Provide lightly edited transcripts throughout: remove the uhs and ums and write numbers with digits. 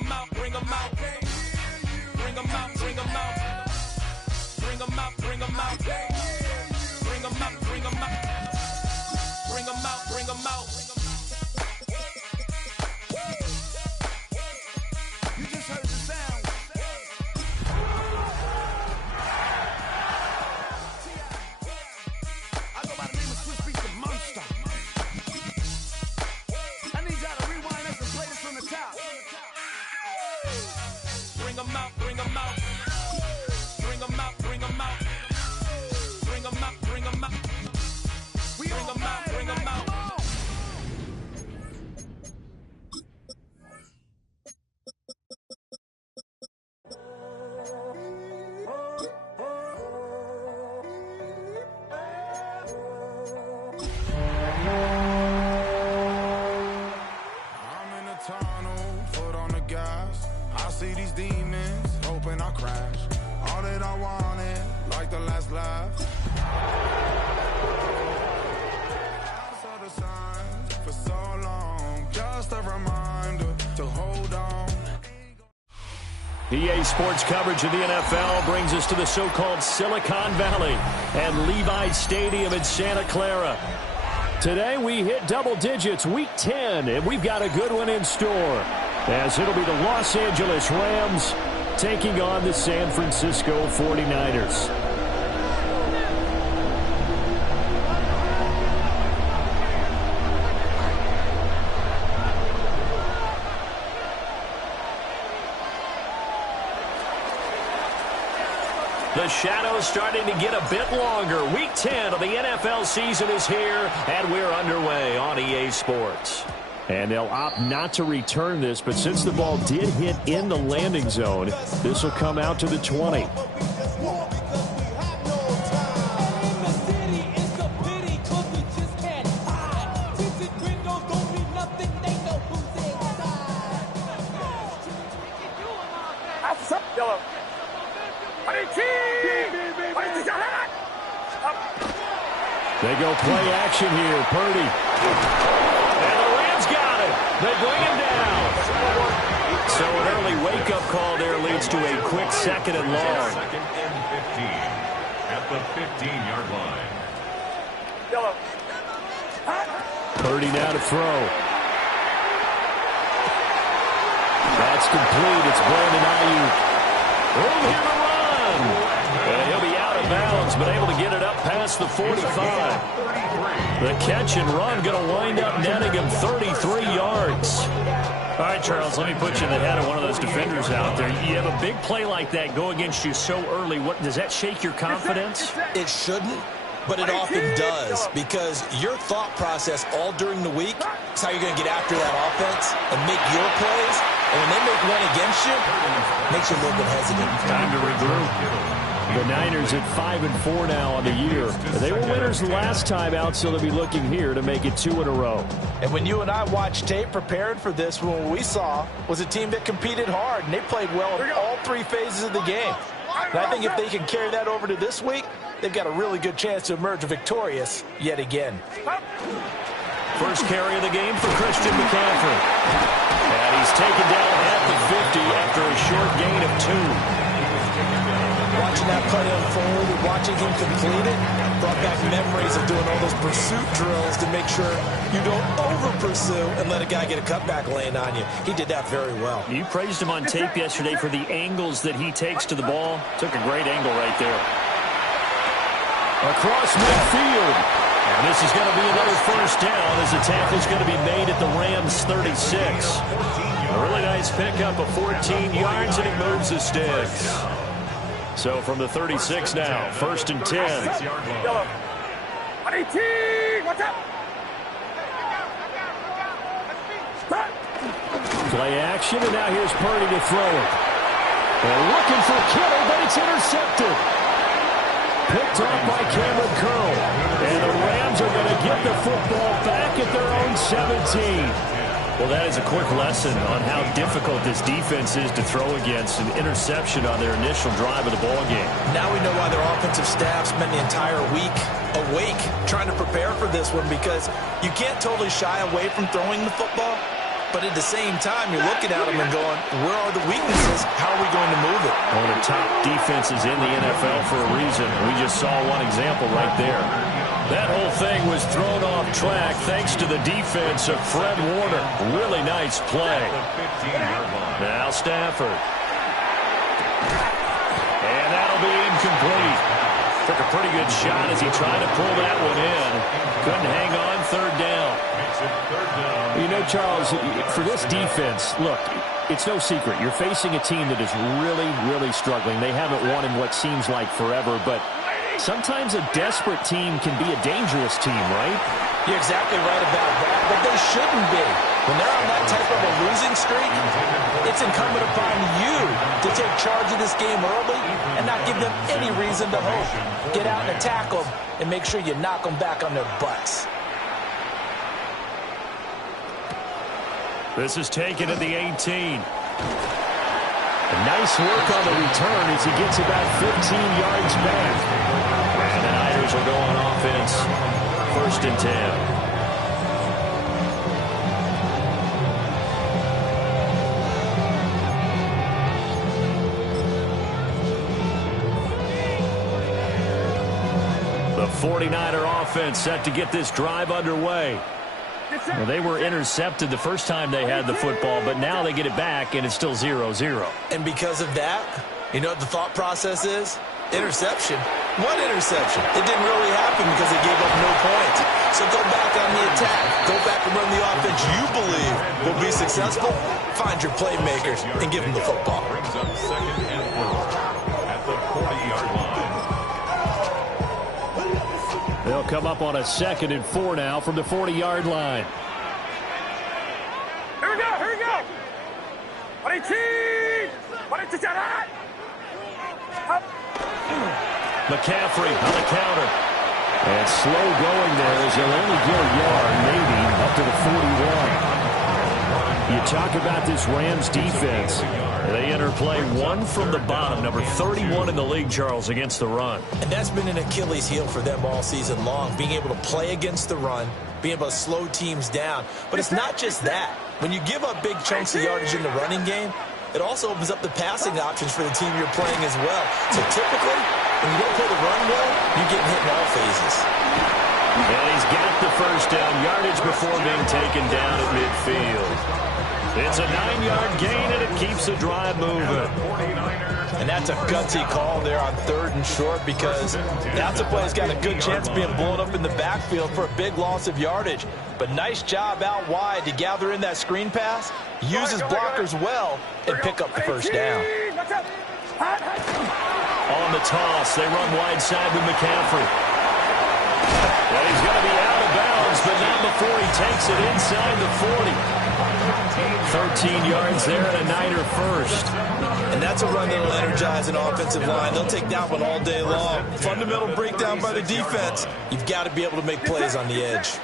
them out, bring them out. Bring them out, bring them out. Bring them out, bring them out. Bring them out, bring them out. Bring them out, bring them out. You just heard the sound. I go by the name of Swiss Beats the Monster. I need y'all to rewind this and play this from the top. Bring them out, bring them out. Bring them out, bring them out. Bring them out, bring them out. Bring them out, bring them out. I'm in a tunnel, foot on the gas. I see these demons, hoping I crash. All that I wanted, like the last laugh. I saw the signs for so long, just a reminder to hold on. EA Sports coverage of the NFL brings us to the so-called Silicon Valley and Levi Stadium in Santa Clara. Today we hit double digits, week 10, and we've got a good one in store, as it'll be the Los Angeles Rams taking on the San Francisco 49ers. The shadow's starting to get a bit longer. Week 10 of the NFL season is here, and we're underway on EA Sports. And they'll opt not to return this, but since the ball did hit in the landing zone, this will come out to the 20. They go play action here. Purdy. And the Rams got it. They bring him down. So an early wake-up call there leads to a quick second and long. Second and 15 at the 15-yard line. Purdy now to throw. That's complete. It's Brandon Ayuk. Room here to run. And he'll be out of bounds, but able to get it up past the 45. The catch and run going to wind up netting him 33 yards. All right, Charles, let me put you in the head of one of those defenders out there. You have a big play like that go against you so early. What does that shake your confidence? It shouldn't, but it often does, because your thought process all during the week is how you're going to get after that offense and make your plays. And when they make one against you, it makes you a little bit hesitant. Time to regroup. The Niners at 5-4 now on the year. They were winners last time out, so they'll be looking here to make it 2 in a row. And when you and I watched tape prepared for this, what we saw was a team that competed hard, and they played well in all three phases of the game. And I think if they can carry that over to this week, they've got a really good chance to emerge victorious yet again. First carry of the game for Christian McCaffrey. And he's taken down at the 50 after a short gain of 2. Watching that play unfold and watching him complete it brought back memories of doing all those pursuit drills to make sure you don't over-pursue and let a guy get a cutback lane on you. He did that very well. You praised him on tape yesterday for the angles that he takes to the ball. Took a great angle right there. Across midfield. And this is going to be another first down as the tackle's going to be made at the Rams 36. A really nice pickup of 14 yards, and it moves the sticks. So from the 36 now, 1st and 10. Play action, and now here's Purdy to throw it. They're looking for Kittle, but it's intercepted. Picked off by Cameron Curl. And the Rams are going to get the football back at their own 17. Well, that is a quick lesson on how difficult this defense is to throw against. An interception on their initial drive of the ball game. Now we know why their offensive staff spent the entire week awake trying to prepare for this one, because you can't totally shy away from throwing the football, But at the same time, you're looking at them and going, where are the weaknesses? How are we going to move it? One of the top defenses in the NFL for a reason. We just saw one example right there. That whole thing was thrown off track thanks to the defense of Fred Warner. Really nice play. Now Stafford. And that'll be incomplete. Took a pretty good shot as he tried to pull that one in. Couldn't hang on, third down. You know, Charles, for this defense, look, it's no secret. You're facing a team that is really, really struggling. They haven't won in what seems like forever, but sometimes a desperate team can be a dangerous team, right? You're exactly right about that, but they shouldn't be. When they're on that type of a losing streak, it's incumbent upon you to take charge of this game early and not give them any reason to hope. Get out and attack them and make sure you knock them back on their butts. This is taken at the 18. Nice work on the return as he gets about 15 yards back. And the Niners will go on offense. 1st and 10. The 49er offense set to get this drive underway. Well, they were intercepted the first time they had the football, but now they get it back, and it's still 0-0. And because of that, you know what the thought process is? Interception. What interception? It didn't really happen because they gave up no points. So go back on the attack. Go back and run the offense you believe will be successful. Find your playmakers and give them the football. Brings up 2nd and 4 at the 40-yard line. They'll come up on a 2nd and 4 now from the 40-yard line. Here we go, here we go. McCaffrey on the counter. And slow going there as they'll only get a yard, maybe, up to the 41. You talk about this Rams defense. They enter play one from the bottom, number 31 in the league, Charles, against the run. And that's been an Achilles heel for them all season long, being able to play against the run, being able to slow teams down. But it's not just that. When you give up big chunks of yardage in the running game, it also opens up the passing options for the team you're playing as well. So typically, when you don't play the run well, you get hit in all phases. And he's got the first down, yardage before being taken down at midfield. It's a 9-yard gain, and it keeps the drive moving. And that's a gutsy call there on 3rd and short because that's a play that's got a good chance of being blown up in the backfield for a big loss of yardage. But nice job out wide to gather in that screen pass, use his blockers well, and pick up the first down. On the toss, they run wide side with McCaffrey. And he's going to be out of bounds, but not before he takes it inside the 40. 13 yards there and a Niner first. And that's a run that will energize an offensive line. They'll take that one all day long. Fundamental breakdown by the defense. You've got to be able to make plays on the edge.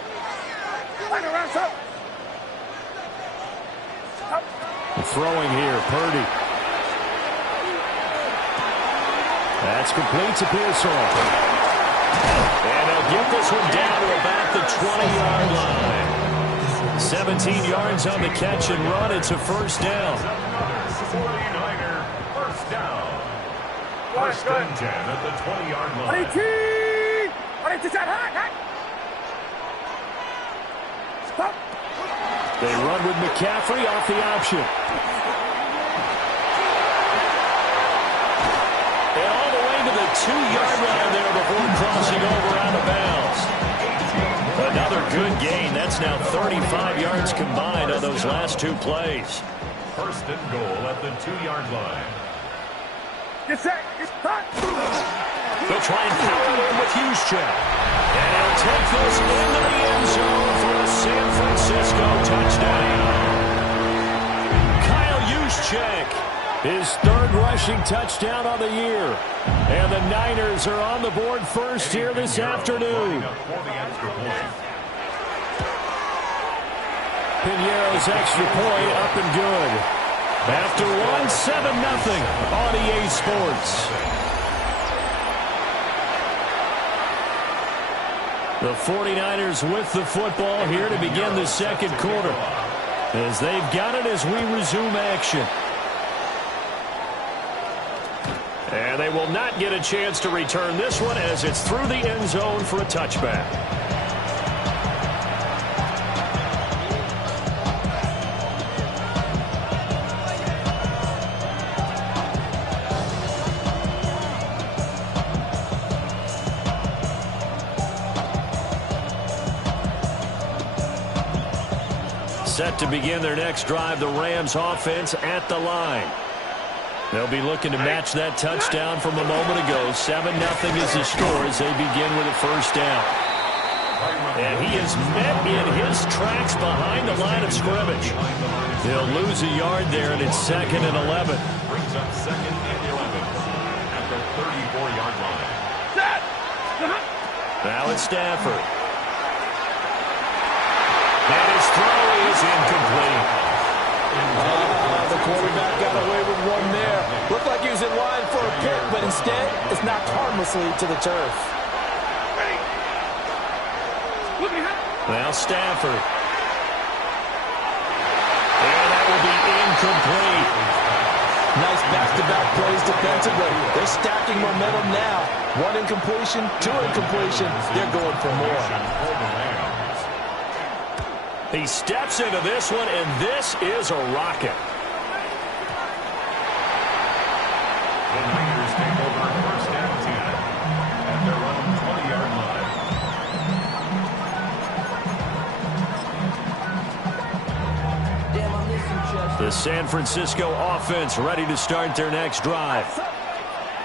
Throwing here, Purdy. That's complete to Pearsall. And they'll get this one down to about the 20-yard line. 17 yards on the catch and run. It's a first down. 49er first down. 1st and 10 at the 20-yard line. They run with McCaffrey off the option. And all the way to the 2-yard line there before crossing over out of bounds. Another good gain. That's now 35 yards combined on those last 2 plays. 1st and goal at the 2-yard line. They'll try and power it in with Juszczyk. And he'll take this into the end zone for a San Francisco touchdown. Kyle Juszczyk, his 3rd rushing touchdown on the year. And the Niners are on the board first here this afternoon. Pinheiro's extra point up and good. After one, 7-0 on EA Sports. The 49ers with the football here to begin the 2nd quarter. as they've got it as we resume action. And they will not get a chance to return this one as it's through the end zone for a touchback. Set to begin their next drive, the Rams offense at the line. They'll be looking to match that touchdown from a moment ago. 7-0 is the score as they begin with a first down. And he is met in his tracks behind the line of scrimmage. They'll lose a yard there, and it's 2nd and 11. Brings up 2nd and 11 at the 34-yard line. Now it's Stafford. And his throw is incomplete. The quarterback got away with one there. Looked like he was in line for a pick, but instead, it's knocked harmlessly to the turf. Now Stafford. And that will be incomplete. Nice back-to-back plays defensively. They're stacking momentum now. 1 incompletion, 2 incompletion. They're going for more. He steps into this one, and this is a rocket. The Niners take over first and 10 at their own 20-yard line. The San Francisco offense ready to start their next drive.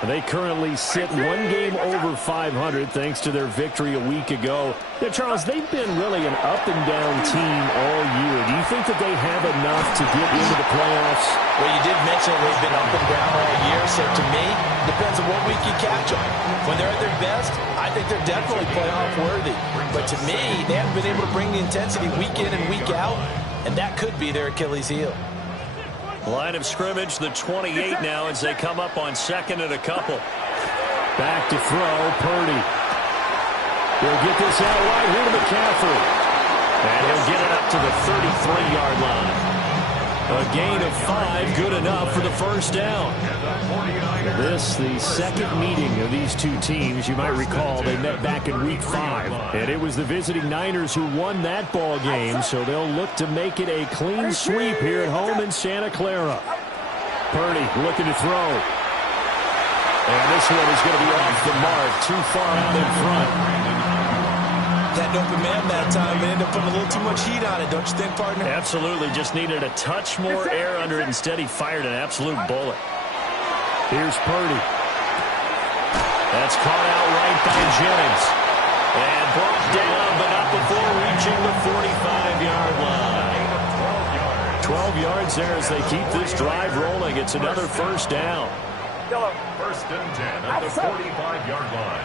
They currently sit 1 game over 500 thanks to their victory a week ago. Now, Charles, they've been really an up-and-down team all year. Do you think that they have enough to get into the playoffs? Well, you did mention they've been up and down all year, so to me, depends on what week you catch them. When they're at their best, I think they're definitely playoff worthy. But to me, they haven't been able to bring the intensity week in and week out, and that could be their Achilles heel. Line of scrimmage, the 28 now as they come up on 2nd and a couple. Back to throw, Purdy. He'll get this out wide here to McCaffrey. And he'll get it up to the 33-yard line. A gain of 5, good enough for the first down. This, the second meeting of these two teams. You might recall they met back in Week 5. And it was the visiting Niners who won that ball game, so they'll look to make it a clean sweep here at home in Santa Clara. Purdy looking to throw. And this one is going to be off the mark, too far out in front. That open man that time, they ended up putting a little too much heat on it, don't you think, partner? Absolutely, just needed a touch more air under it. Instead, he fired an absolute bullet. Here's Purdy. That's caught out right by Jennings. And brought down, but not before reaching the 45-yard line. 12 yards there as they keep this drive rolling. It's another first down. First and 10 at the 45-yard line.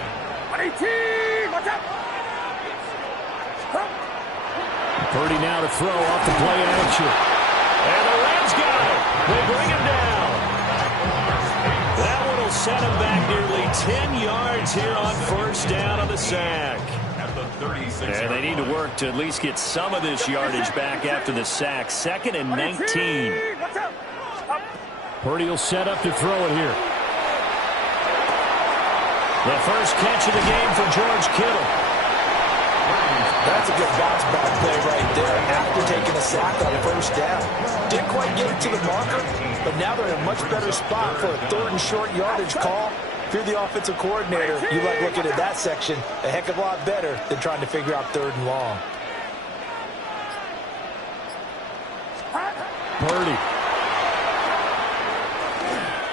Purdy now to throw off the play action. And the Rams got it. They bring him down. That one will set him back nearly 10 yards here on first down on the sack. At the 36-yard And they need to work to at least get some of this yardage back after the sack. 2nd and 19. Purdy will set up to throw it here. The first catch of the game for George Kittle. That's a good bounce-back play right there after taking a sack on first down. Didn't quite get it to the marker, but now they're in a much better spot for a 3rd and short yardage call. If you're the offensive coordinator, you like looking at that section a heck of a lot better than trying to figure out 3rd and long. Purdy.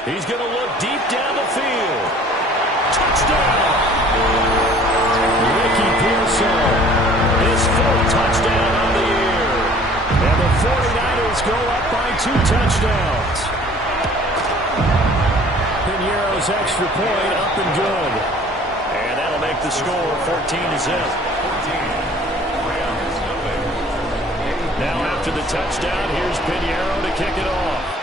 He's going to look deep down the field. Touchdown! Ricky Pearson. His 4th touchdown on the year. And the 49ers go up by 2 touchdowns. Piñeiro's extra point up and good. And that'll make the score 14-0. Now after the touchdown, here's Piñeiro to kick it off.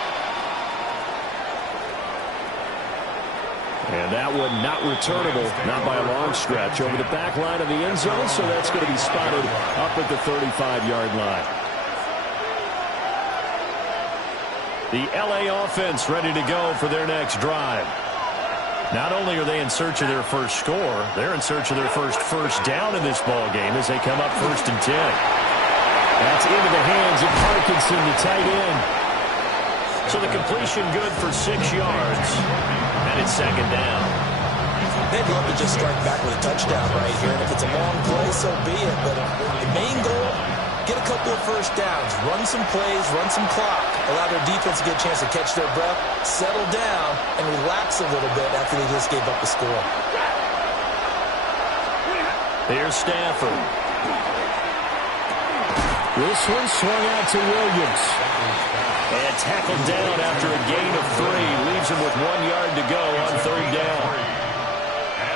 And that one not returnable, not by a long stretch, over the back line of the end zone, so that's going to be spotted up at the 35-yard line. The LA offense ready to go for their next drive. Not only are they in search of their first score, they're in search of their first down in this ball game as they come up 1st and 10. That's into the hands of Parkinson, the tight end. So the completion good for 6 yards, and it's 2nd down. They'd love to just strike back with a touchdown right here, and if it's a long play, so be it. But the main goal, get a couple of first downs, run some plays, run some clock, allow their defense to get a chance to catch their breath, settle down, and relax a little bit after they just gave up the score. Here's Stafford. This one swung out to Williams. And tackled down after a gain of 3. Leaves him with 1 yard to go on 3rd down.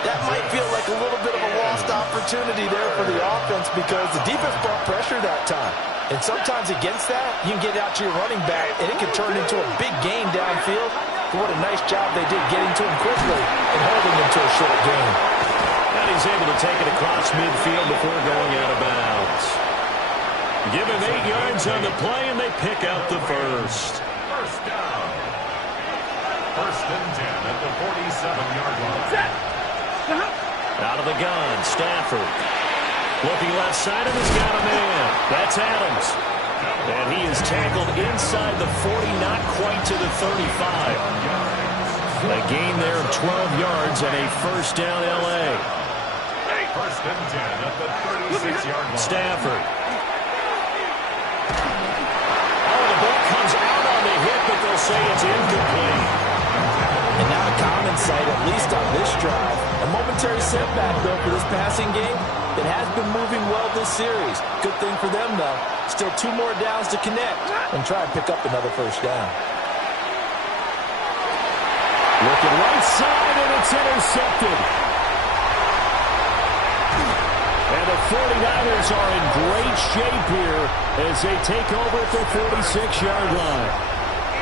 That might feel like a little bit of a lost opportunity there for the offense because the defense brought pressure that time. And sometimes against that, you can get out to your running back, and it can turn into a big gain downfield. But what a nice job they did getting to him quickly and holding him to a short gain. And he's able to take it across midfield before going out of bounds. Give him 8 yards on the play, and they pick out the first. First down. 1st and 10 at the 47-yard line. Out of the gun, Stafford. Looking left side, and he's got a man. That's Adams. And he is tackled inside the 40, not quite to the 35. A gain there of 12 yards and a first down L.A. 1st and 10 at the 36-yard line. Stafford. Oh, the ball comes out on the hit, but they'll say it's incomplete. And not a common sight, at least on this drive. A momentary setback, though, for this passing game. It has been moving well this series. Good thing for them, though. Still 2 more downs to connect and try and pick up another first down. Looking right side, and it's intercepted. And the 49ers are in great shape here as they take over at their 46-yard line.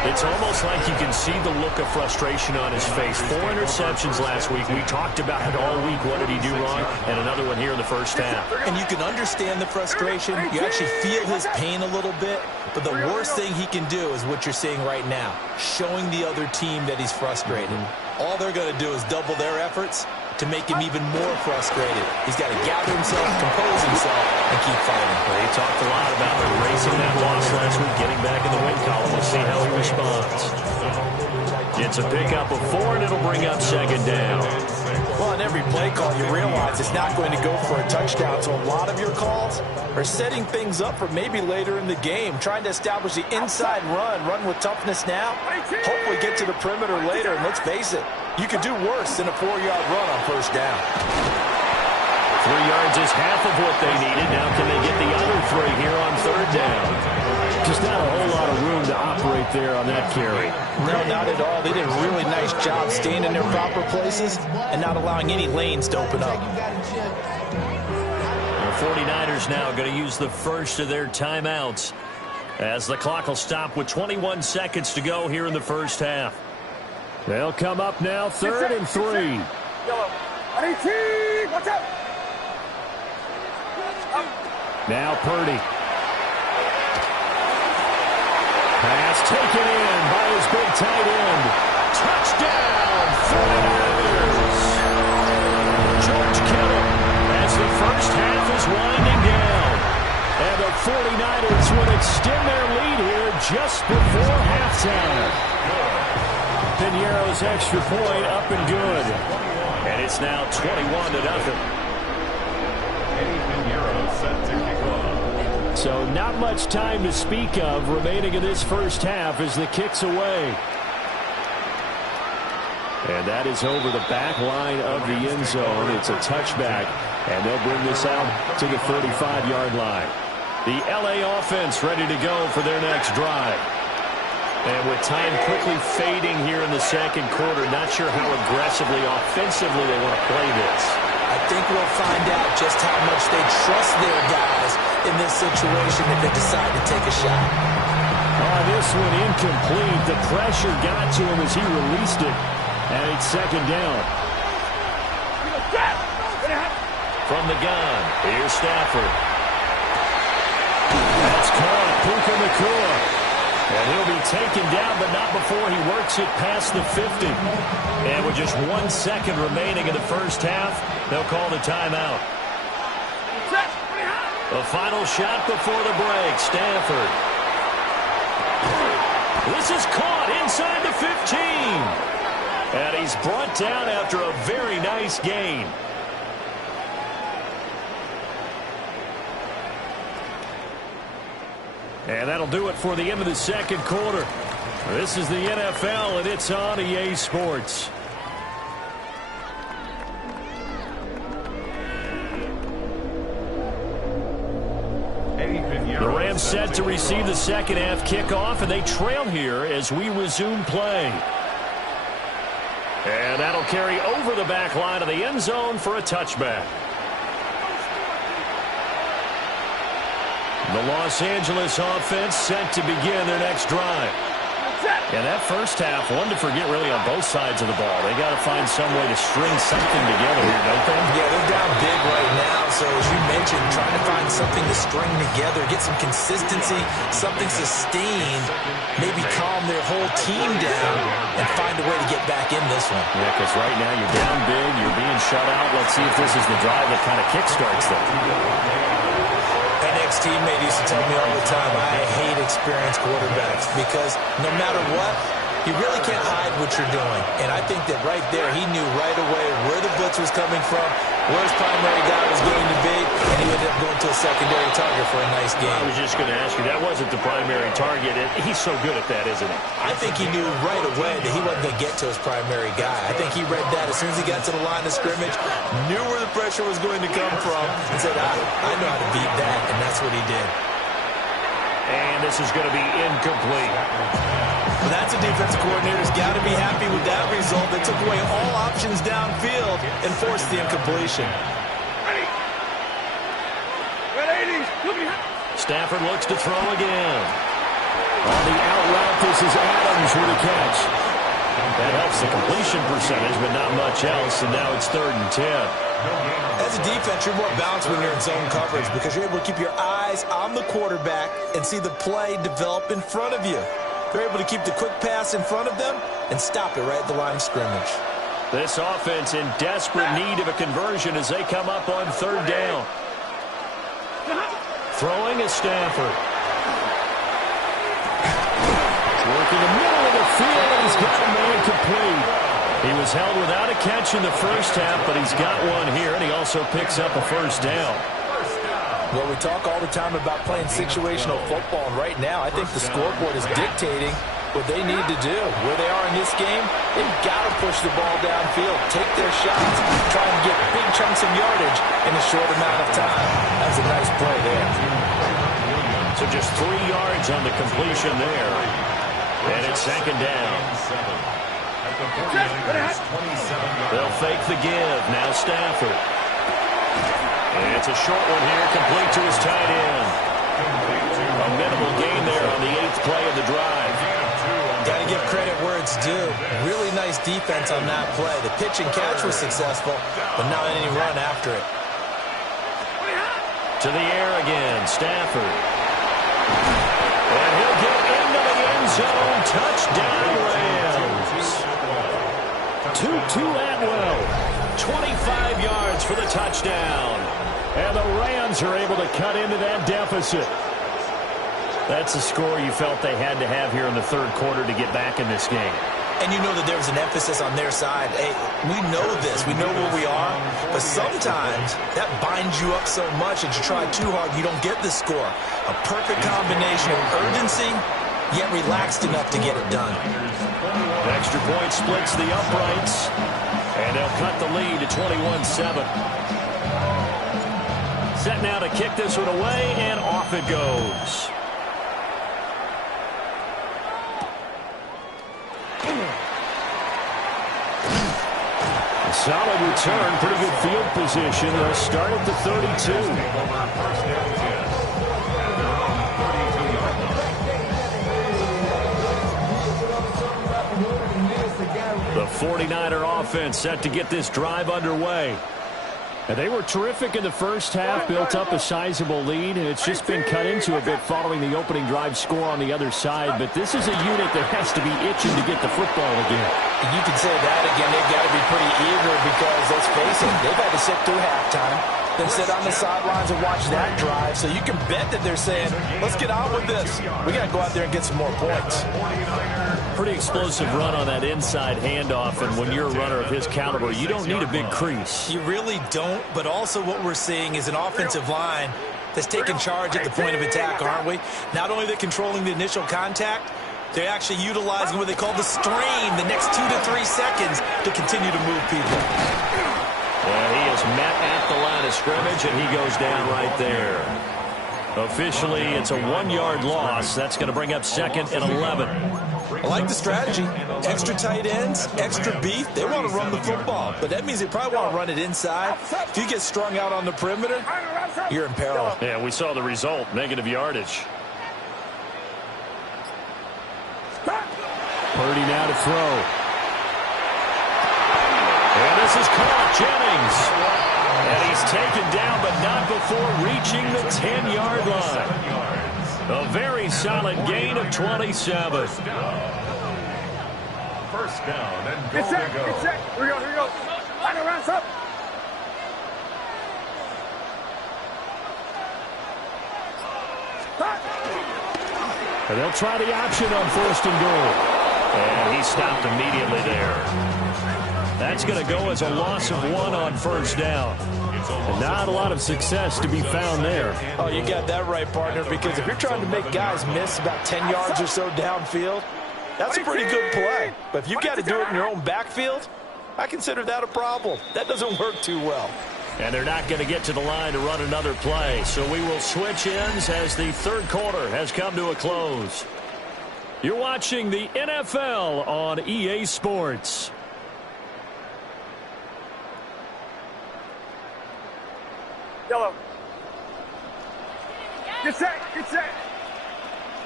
It's almost like you can see the look of frustration on his face. 4 interceptions last week. We talked about it all week. What did he do wrong? And another one here in the first half. And you can understand the frustration. You actually feel his pain a little bit. But the worst thing he can do is what you're seeing right now, showing the other team that he's frustrated. All they're going to do is double their efforts to make him even more frustrated. He's got to gather himself, compose himself, and keep fighting. They talked a lot about erasing that loss last week, getting back in the win column. We'll see how he responds. It's a pickup of 4, and it'll bring up 2nd down. Well, on every play call, you realize it's not going to go for a touchdown, so a lot of your calls are setting things up for maybe later in the game, trying to establish the inside run with toughness now, hopefully get to the perimeter later, and let's face it, you could do worse than a 4-yard run on first down. 3 yards is half of what they needed. Now can they get the other 3 here on 3rd down? Just not a whole lot of room to operate there on that carry. No, not at all. They did a really nice job staying in their proper places and not allowing any lanes to open up. The 49ers now going to use the first of their timeouts as the clock will stop with 21 seconds to go here in the first half. They'll come up now 3rd and 3. Now Purdy. Pass taken in by his big tight end. Touchdown, 49ers. George Kittle as the first half is winding down. And the 49ers will extend their lead here just before halftime. Piñeiro's extra point up and good. And it's now 21-0. So not much time to speak of remaining in this first half as the kick's away. And that is over the back line of the end zone. It's a touchback, and they'll bring this out to the 35-yard line. The LA offense ready to go for their next drive. And with time quickly fading here in the second quarter, not sure how aggressively, offensively they want to play this. I think we'll find out just how much they trust their guys in this situation if they decide to take a shot. This one incomplete. The pressure got to him as he released it. And it's 2nd down. From the gun, here's Stafford. That's caught. Puka Nacua. And he'll be taken down, but not before he works it past the 50. And with just 1 second remaining in the first half, they'll call the timeout. The final shot before the break, Stanford. This is caught inside the 15. And he's brought down after a very nice gain. And that'll do it for the end of the second quarter. This is the NFL, and it's on EA Sports. The Rams set to receive the second half kickoff, and they trail here as we resume play. And that'll carry over the back line of the end zone for a touchback. The Los Angeles offense set to begin their next drive. And that first half, one to forget really on both sides of the ball. They got to find some way to string something together here, don't they? Yeah, they're down big right now. So as you mentioned, trying to find something to string together, get some consistency, something sustained, maybe calm their whole team down and find a way to get back in this one. Yeah, because right now you're down big, you're being shut out. Let's see if this is the drive that kind of kickstarts them. Teammate used to tell me all the time, I hate experienced quarterbacks because no matter what, you really can't hide what you're doing. And I think that right there, he knew right away where the blitz was coming from, where his primary guy was going to be, and he ended up going to a secondary target for a nice game. I was just going to ask you, that wasn't the primary target. He's so good at that, isn't he? I think he knew right away that he wasn't going to get to his primary guy. I think he read that as soon as he got to the line of scrimmage, knew where the pressure was going to come from, and said, I know how to beat that, and that's what he did. And this is going to be incomplete. Well, that's a defensive coordinator's got to be happy with that result. They took away all options downfield and forced the incompletion. Stafford looks to throw again. On the out route, this is Adams with a catch. That helps the completion percentage, but not much else, and now it's 3rd and 10. As a defense, you're more balanced when you're in zone coverage because you're able to keep your eyes on the quarterback and see the play develop in front of you. They're able to keep the quick pass in front of them and stop it right at the line of scrimmage. This offense in desperate need of a conversion as they come up on 3rd down. Throwing is Stafford. Working the middle of the field, and he's got a man complete. He was held without a catch in the first half, but he's got one here, and he also picks up a 1st down. Well, we talk all the time about playing situational football, and right now I think the scoreboard is dictating what they need to do. Where they are in this game, they've got to push the ball downfield, take their shots, try and get big chunks of yardage in a short amount of time. That was a nice play there. So just 3 yards on the completion there. And it's 2nd down. They'll fake the give. Now Stafford. And it's a short one here, complete to his tight end. A minimal gain there on the 8th play of the drive. Got to give credit where it's due. Really nice defense on that play. The pitch and catch was successful, but not any run after it. To the air again, Stafford. And he'll get into the end zone. Touchdown, Rams. Tutu Atwell, 25 yards for the touchdown. And the Rams are able to cut into that deficit. That's a score you felt they had to have here in the 3rd quarter to get back in this game. And you know that there was an emphasis on their side. Hey, we know this. We know where we are. But sometimes that binds you up so much that you try too hard, you don't get the score. A perfect combination of urgency, yet relaxed enough to get it done. Extra point splits the uprights. And they'll cut the lead to 21-7. Set now to kick this one away, and off it goes. Solid return, pretty good field position. They'll start at the 32. The 49er offense set to get this drive underway. And they were terrific in the first half, built up a sizable lead, and it's just been cut into a bit following the opening drive score on the other side. But this is a unit that has to be itching to get the football again. You can say that again. They've got to be pretty eager because, let's face it, they've had to sit through halftime, then sit on the sidelines and watch that drive. So you can bet that they're saying, let's get on with this. We got to go out there and get some more points. Pretty explosive run on that inside handoff, and when you're a runner of his caliber, you don't need a big crease. You really don't, but also what we're seeing is an offensive line that's taking charge at the point of attack, aren't we? Not only are they controlling the initial contact, they're actually utilizing what they call the strain the next 2 to 3 seconds to continue to move people. Well, he is met at the line of scrimmage, and he goes down right there. Officially, it's a 1-yard loss. That's going to bring up 2nd and 11. I like the strategy. Extra tight ends, extra beef. They want to run the football, but that means they probably want to run it inside. If you get strung out on the perimeter, you're in peril. Yeah, we saw the result, negative yardage. Purdy now to throw. And this is caught. Jennings. And he's taken down, but not before reaching the 10-yard line. A very solid gain of 27. First down and goal to go. Here we go. Line around up. And they'll try the option on 1st and goal. And he stopped immediately there. That's going to go as a loss of 1 on 1st down. And not a lot of success to be found there. Oh, you got that right, partner, because if you're trying to make guys miss about 10 yards or so downfield, that's a pretty good play. But if you've got to do it in your own backfield, I consider that a problem. That doesn't work too well. And they're not going to get to the line to run another play. So we will switch ends as the 3rd quarter has come to a close. You're watching the NFL on EA Sports. Yellow. Get set.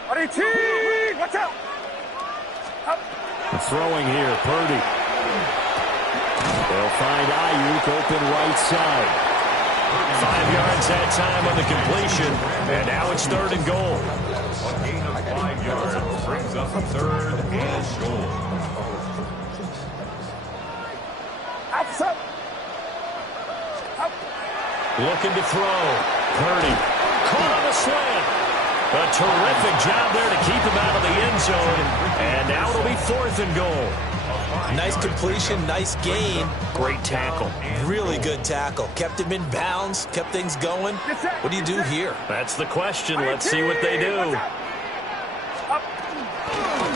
RDT. Watch out. Up. Throwing here, Purdy. They'll find Ayuk open right side. 5 yards that time on the completion, and now it's 3rd and goal. A gain of 5 yards brings up 3rd and goal. Up. Looking to throw. Purdy caught on the slant. A terrific job there to keep him out of the end zone. And now it'll be 4th and goal. Nice completion, nice gain. Great tackle. Really good tackle. Kept him in bounds, kept things going. What do you do here? That's the question. Let's see what they do.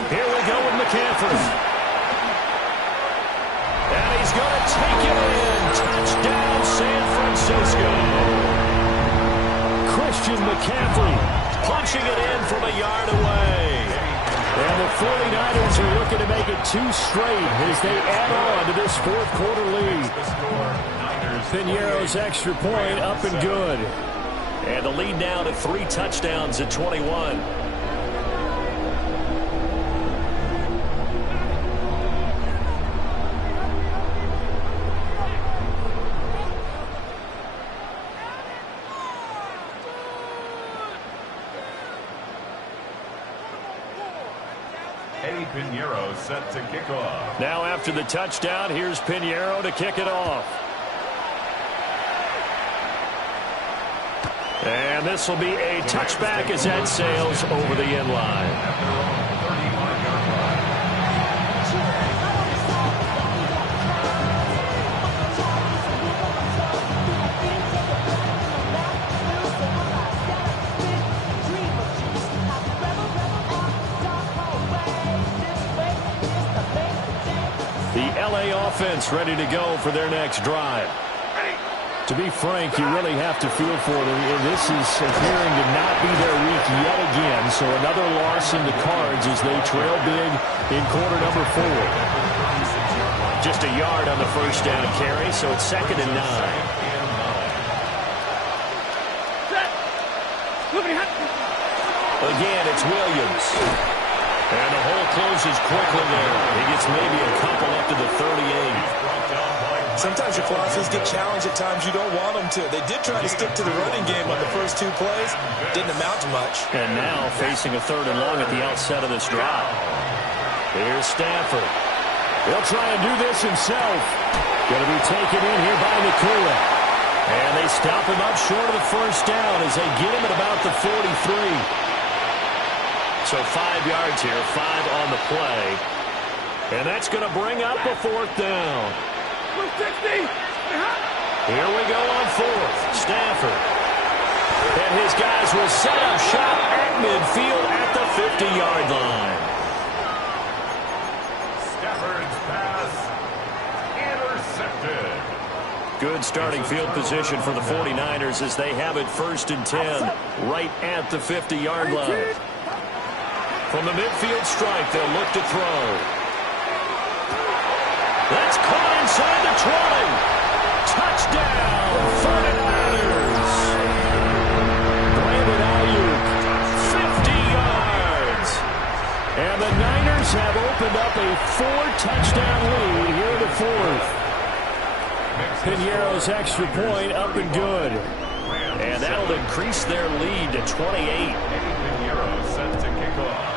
Here we go with McCaffrey. And he's going to take it in. Touchdown, San Francisco. Christian McCaffrey punching it in from a yard away. And the 49ers are looking to make it 2 straight as they add on to this 4th quarter lead. Piñeiro's extra point up and good. And the lead now to 3 touchdowns at 21. Eddie Piñeiro set to kick off. Now after the touchdown, here's Piñeiro to kick it off. And this will be a touchback as that sails over the end line. Offense ready to go for their next drive. To be frank, you really have to feel for them. This is appearing to not be their week yet again, so another loss in the cards as they trail big in quarter number 4. Just a yard on the 1st down carry, so it's 2nd and 9. Again, it's Williams. And the hole closes quickly there. He gets maybe a couple up to the 38. Sometimes your philosophies get challenged at times you don't want them to. They did try to stick to the running game on the first 2 plays. Didn't amount to much. And now facing a 3rd and long at the outset of this drive. Here's Stafford. He'll try and do this himself. Going to be taken in here by Nakua. And they stop him up short of the first down as they get him at about the 43. So 5 yards here, 5 on the play. And that's going to bring up a 4th down. Here we go on 4th. Stafford. And his guys will set up shop at midfield at the 50-yard line. Stafford's pass intercepted. Good starting field position for the 49ers as they have it 1st and 10 right at the 50-yard line. From the midfield stripe, they'll look to throw. That's caught inside the 20. Touchdown, 49ers. Brandon Ayuk, 50 yards. And the Niners have opened up a 4-touchdown lead here in the 4th. Piñeiro's extra point up and good. And that'll increase their lead to 28. Piñeiro set to kick off.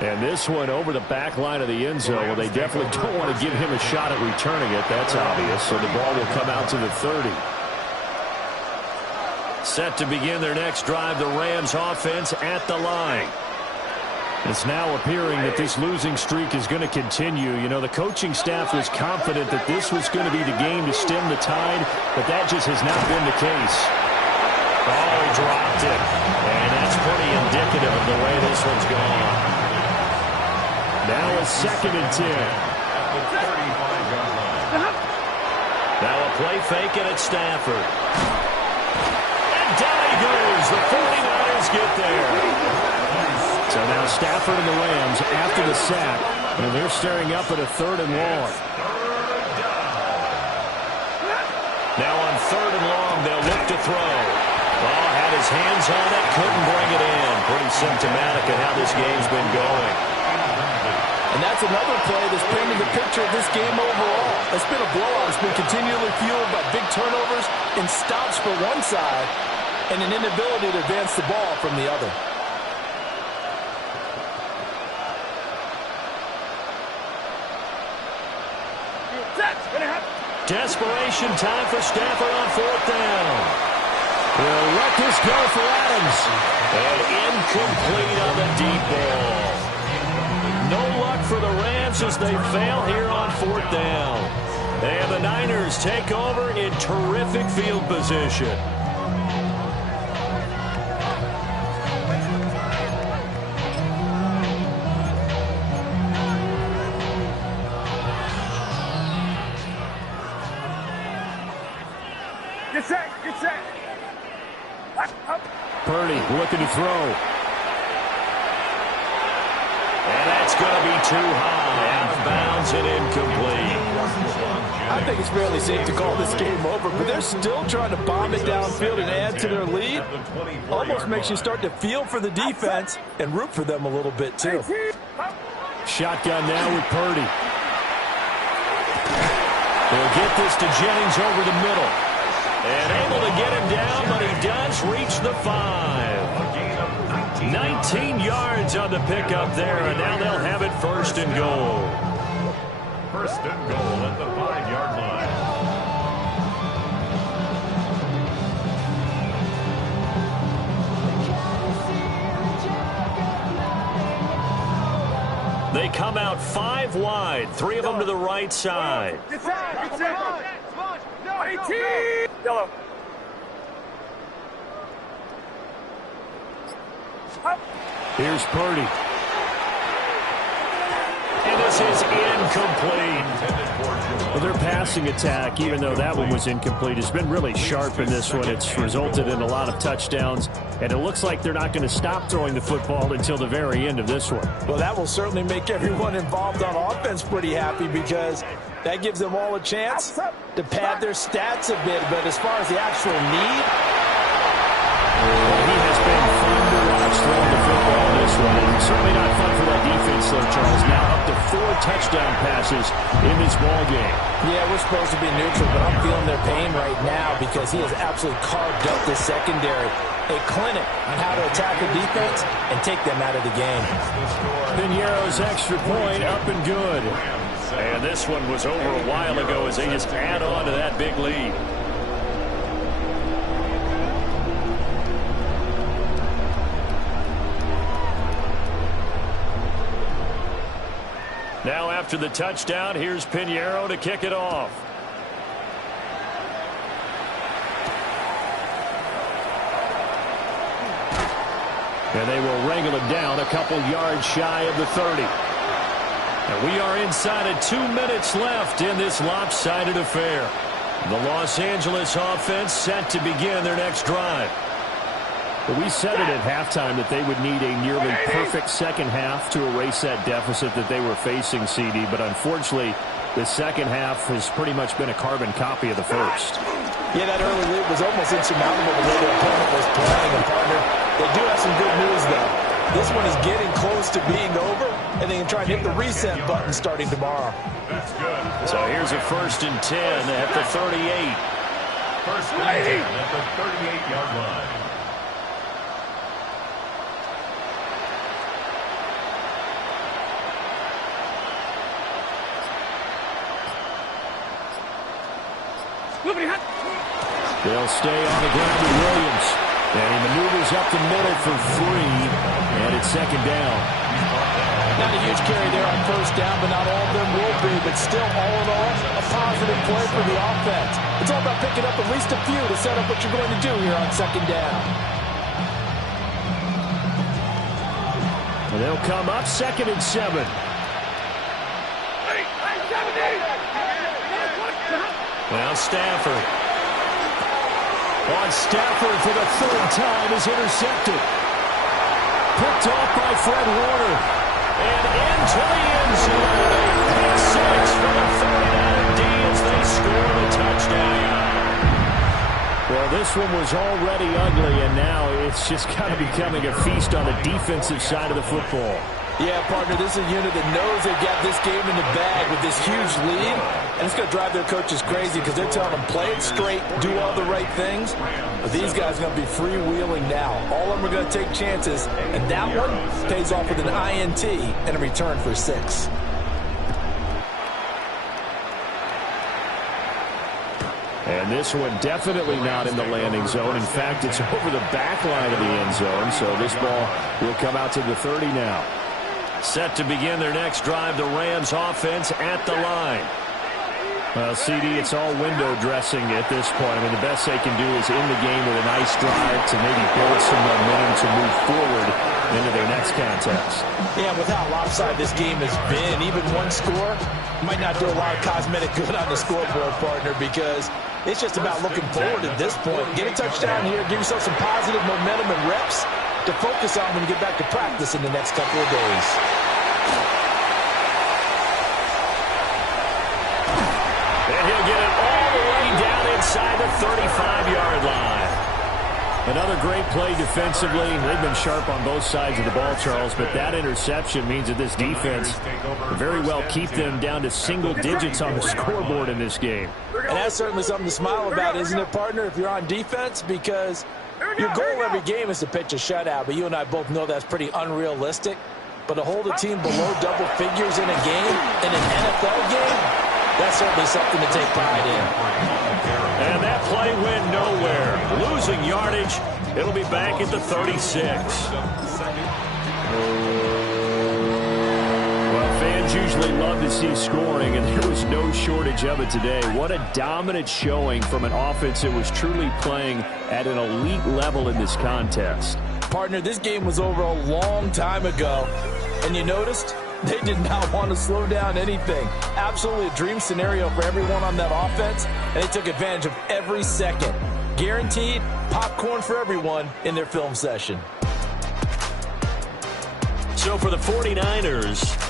And this one over the back line of the end zone. Well, they definitely don't want to give him a shot at returning it. That's obvious. So the ball will come out to the 30. Set to begin their next drive, the Rams offense at the line. It's now appearing that this losing streak is going to continue. You know, the coaching staff was confident that this was going to be the game to stem the tide, but that just has not been the case. Oh, he dropped it. And that's pretty indicative of the way this one's gone. Now a 2nd and 10. At the 35-yard line. Now a play fake and it's Stafford. And down he goes. The 49ers get there. So now Stafford and the Rams after the sack, and they're staring up at a 3rd and long. Now on 3rd and long, they'll look to throw. Ball had his hands on it, couldn't bring it in. Pretty symptomatic of how this game's been going. And that's another play that's painting the picture of this game overall. It's been a blowout. It's been continually fueled by big turnovers and stops for one side and an inability to advance the ball from the other. Desperation time for Stafford on 4th down. He'll let this go for Adams. And incomplete on the deep ball. No luck for the Rams as they fail here on 4th down. And the Niners take over in terrific field position. Get set, get set. Purdy looking to throw. And that's going to be too high. Out of bounds and incomplete. I think it's fairly safe to call this game over, but they're still trying to bomb it downfield and add to their lead. Almost makes you start to feel for the defense and root for them a little bit, too. Shotgun now with Purdy. They'll get this to Jennings over the middle. And able to get him down, but he does reach the 5. 19 yards on the pickup there, and now they'll have it 1st and goal. 1st and goal at the 5-yard line. They come out 5 wide, 3 of them to the right side. Get set, get set. Come on. No, 18. Yellow. Here's Purdy. And this is incomplete. Well, their passing attack, even though that one was incomplete, has been really sharp in this one. It's resulted in a lot of touchdowns, and it looks like they're not going to stop throwing the football until the very end of this one. Well, that will certainly make everyone involved on offense pretty happy because that gives them all a chance to pad their stats a bit. But as far as the actual need, Well, he has been fun to watch throwing the football this one. And certainly not fun for that defense, though, Charles. Now up to 4 touchdown passes in this ball game. Yeah, we're supposed to be neutral, but I'm feeling their pain right now because he has absolutely carved up the secondary. A clinic on how to attack the defense and take them out of the game. Piñeiro's extra point up and good. And this one was over a while ago as they just add on to that big lead. Now after the touchdown, here's Piñeiro to kick it off. And they will wrangle it down a couple yards shy of the 30. And we are inside of 2 minutes left in this lopsided affair. The Los Angeles offense set to begin their next drive. But we said it at halftime that they would need a nearly perfect second half to erase that deficit that they were facing, CD. But unfortunately, the second half has pretty much been a carbon copy of the first. Yeah, that early lead was almost insurmountable the way their opponent was playing. And partner, they do have some good news, though. This one is getting close to being over, and they can try and hit the reset button starting tomorrow. That's good. So here's a 1st and 10 at the 38. 1st and 10 at the 38-yard line. They'll stay on the ground with Williams. And he maneuvers up the middle for 3. And it's 2nd down. Not a huge carry there on 1st down, but not all of them will be. But still, all in all, a positive play for the offense. It's all about picking up at least a few to set up what you're going to do here on 2nd down. And they'll come up 2nd and 7. Now Stafford. On Stafford for the 3rd time is intercepted. Picked off by Fred Warner. And into the end zone. A pick 6 for the 49er D as they score the touchdown. Well, this one was already ugly, and now it's just kind of becoming a feast on the defensive side of the football. Yeah, partner, this is a unit that knows they've got this game in the bag with this huge lead, and it's going to drive their coaches crazy because they're telling them play it straight, do all the right things. But these guys are going to be freewheeling now. All of them are going to take chances, and that one pays off with an INT and a return for 6. And this one definitely not in the landing zone. In fact, it's over the back line of the end zone, so this ball will come out to the 30 now. Set to begin their next drive, the Rams offense at the line. Well, CD, it's all window dressing at this point. I mean, the best they can do is in the game with a nice drive to maybe build some momentum to move forward into their next contest. Yeah, with how lopsided this game has been, even one score might not do a lot of cosmetic good on the scoreboard, partner, because it's just about looking forward at this point. Get a touchdown here, give yourself some positive momentum and reps to focus on when you get back to practice in the next couple of days. And he'll get it all the way down inside the 35-yard line. Another great play defensively. They've been sharp on both sides of the ball, Charles, but that interception means that this defense very well keep them down to single digits on the scoreboard in this game. And that's certainly something to smile about, isn't it, partner, if you're on defense? Because your goal every game is to pitch a shutout, but you and I both know that's pretty unrealistic. But to hold a team below double figures in a game, in an NFL game, that's certainly something to take pride in. And that play went nowhere. Losing yardage. It'll be back at the 36. Well, fans usually love to see scoring, and there was no shortage of it today. What a dominant showing from an offense that was truly playing at an elite level in this contest. Partner, this game was over a long time ago, and you noticed they did not want to slow down anything. Absolutely a dream scenario for everyone on that offense, and they took advantage of every second. Guaranteed popcorn for everyone in their film session. So for the 49ers,